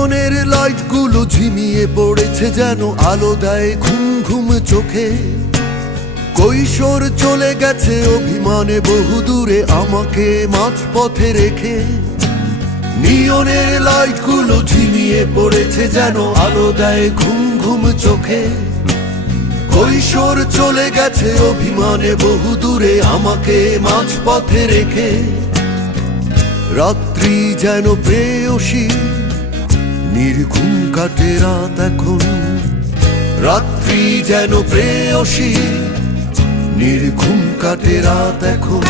নিয়নের লাইটগুলো ঝিমিয়ে পড়েছে যেন আলো দেয় ঘুম ঘুম চোখে। কৈশোর চলে গেছে অভিমানে বহুদূরে আমাকে মাঝপথে রেখে। নিয়নের লাইটগুলো ঝিমিয়ে পড়েছে যেন আলো দেয় ঘুম ঘুম চোখে। কৈশোর চলে গেছে অভিমানে বহুদূরে আমাকে মাঝপথে রেখে। রাত্রি যেন প্রেয়সী, নির্ঘুম কাটে রাত এখন। রাত্রি যেন প্রেয়সী, নির্ঘুম কাটে রাত এখন।